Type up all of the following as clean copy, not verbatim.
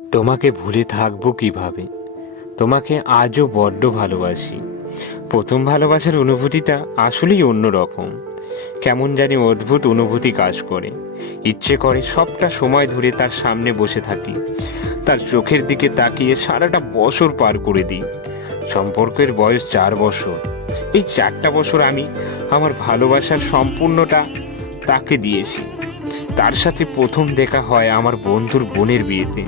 তোমাকে ভুলে থাকবো কিভাবে? তোমাকে আজও বড্ড ভালোবাসি। প্রথম ভালোবাসার অনুভূতিটা আসলেই অন্যরকম। কেমন জানি অদ্ভুত অনুভূতি কাজ করে। ইচ্ছে করে সবটা সময় ধরে তার সামনে বসে থাকি, তার চোখের দিকে তাকিয়ে সারাটা বছর পার করে দিই। সম্পর্কের বয়স 4 বছর। এই 4টা বছর আমি আমার ভালোবাসার সম্পূর্ণটা তাকে দিয়েছি। তার সাথে প্রথম দেখা হয় আমার বন্ধুর বোনের বিয়েতে।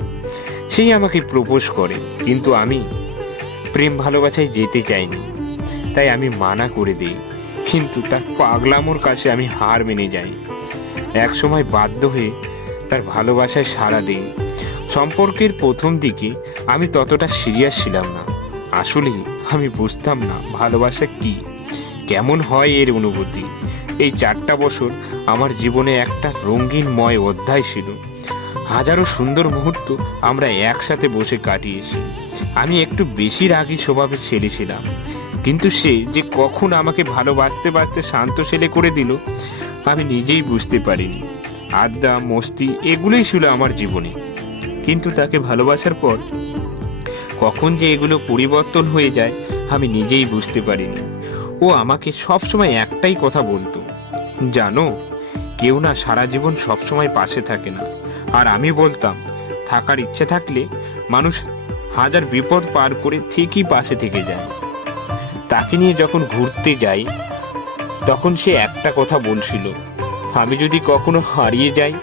সেই আমাকে প্রপোজ করে, কিন্তু আমি প্রেম ভালোবাসায় যেতে চাইনি, তাই আমি মানা করে দিই। কিন্তু তার পাগলামোর কাছে আমি হার মেনে যাই। এক সময় বাধ্য হয়ে তার ভালোবাসায় সাড়া দিই। সম্পর্কের প্রথম দিকে আমি ততটা সিরিয়াস ছিলাম না। আসলে আমি বুঝতাম না ভালোবাসা কি, কেমন হয় এর অনুভূতি। এই 4টা বছর আমার জীবনে একটা রঙিনময় অধ্যায় ছিল। হাজারো সুন্দর মুহূর্ত আমরা একসাথে বসে কাটিয়েছি। আমি একটু বেশি রাগী স্বভাবের ছেলে ছিলাম, কিন্তু সে যে কখন আমাকে ভালোবাসতে বাসতে শান্ত ছেলে করে দিল আমি নিজেই বুঝতে পারিনি। আড্ডা মস্তি এগুলোই ছিল আমার জীবনে, কিন্তু তাকে ভালোবাসার পর কখন যে এগুলো পরিবর্তন হয়ে যায় আমি নিজেই বুঝতে পারিনি। ও আমাকে সবসময় একটাই কথা বলতো, জানো, কেউ না সারা জীবন সবসময় পাশে থাকে না। আর আমি বলতাম, থাকার ইচ্ছে থাকলে মানুষ হাজার বিপদ পার করে ঠিকই পাশে থেকে যায়। তাকে নিয়ে যখন ঘুরতে যাই তখন সে একটা কথা বলছিল, আমি যদি কখনো হারিয়ে যাই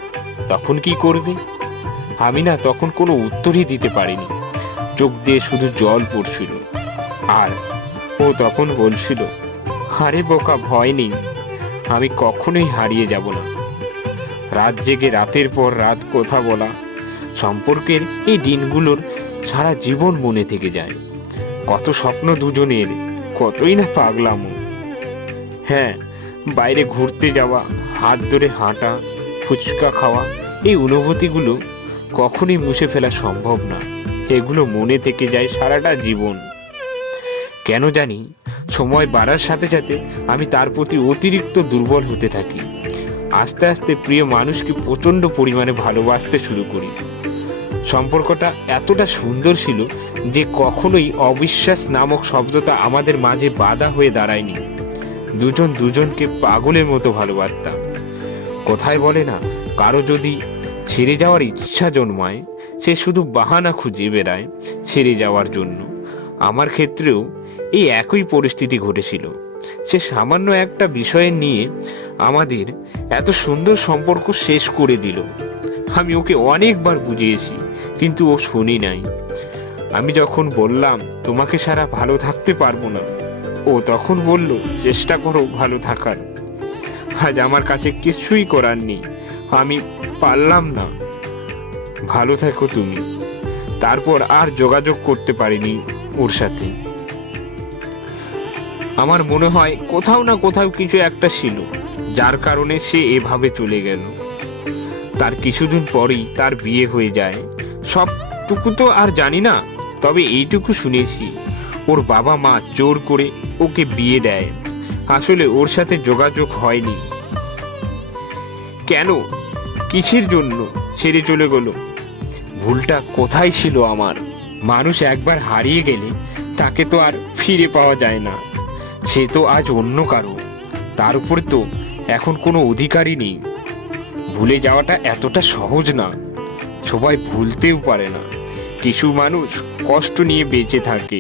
তখন কি করবে? আমি না তখন কোনো উত্তরই দিতে পারিনি। চোখ দিয়ে শুধু জল পড়ছিল। আর ও তখন বলছিল, আরে বোকা, ভয় নেই, আমি কখনোই হারিয়ে যাব না। রাত জেগে রাতের পর রাত কথা বলা, সম্পর্কের এই দিনগুলোর সারা জীবন মনে থেকে যায়। কত স্বপ্ন দুজনের, কতই না পাগলামো। হ্যাঁ, বাইরে ঘুরতে যাওয়া, হাত ধরে হাঁটা, ফুচকা খাওয়া, এই অনুভূতিগুলো কখনই মুছে ফেলা সম্ভব না। এগুলো মনে থেকে যায় সারাটা জীবন। কেন জানি সময় বাড়ার সাথে সাথে আমি তার প্রতি অতিরিক্ত দুর্বল হতে থাকি। আস্তে আস্তে প্রিয় মানুষকে প্রচণ্ড পরিমাণে ভালোবাসতে শুরু করি। সম্পর্কটা এতটা সুন্দর ছিল যে কখনোই অবিশ্বাস নামক শব্দটা আমাদের মাঝে বাধা হয়ে দাঁড়ায়নি। দুজন দুজনকে পাগলের মতো ভালোবাসতাম। কোথায় বলে না, কারো যদি ছেড়ে যাওয়ার ইচ্ছা জন্মায় সে শুধু বাহানা খুঁজে বেড়ায় ছেড়ে যাওয়ার জন্য। আমার ক্ষেত্রেও এই একই পরিস্থিতি ঘটেছিল। সে সামান্য একটা বিষয় নিয়ে আমাদের এত সুন্দর সম্পর্ক শেষ করে দিল। আমি ওকে অনেকবার বুঝিয়েছি, কিন্তু ও শুনি নাই। আমি যখন বললাম তোমাকে ছাড়া ভালো থাকতে পারবো না, ও তখন বলল চেষ্টা করো ভালো থাকার। আজ আমার কাছে কিছুই করার নেই, আমি পারলাম না। ভালো থাকো তুমি। তারপর আর যোগাযোগ করতে পারিনি ওর সাথে। আমার মনে হয় কোথাও না কোথাও কিছু একটা ছিল যার কারণে সে এভাবে চলে গেল। তার কিছুদিন পরেই তার বিয়ে হয়ে যায়। সবটুকু তো আর জানি না, তবে এইটুকু শুনেছি ওর বাবা মা জোর করে ওকে বিয়ে দেয়। আসলে ওর সাথে যোগাযোগ হয়নি। কেন, কিসের জন্য ছেড়ে চলে গেল? ভুলটা কোথায় ছিল আমার? মানুষ একবার হারিয়ে গেলে তাকে তো আর ফিরে পাওয়া যায় না। সে তো আজ অন্য কারো, তার উপর তো এখন কোনো অধিকারই নেই। ভুলে যাওয়াটা এতটা সহজ না, সবাই ভুলতেও পারে না। কিছু মানুষ কষ্ট নিয়ে বেঁচে থাকে।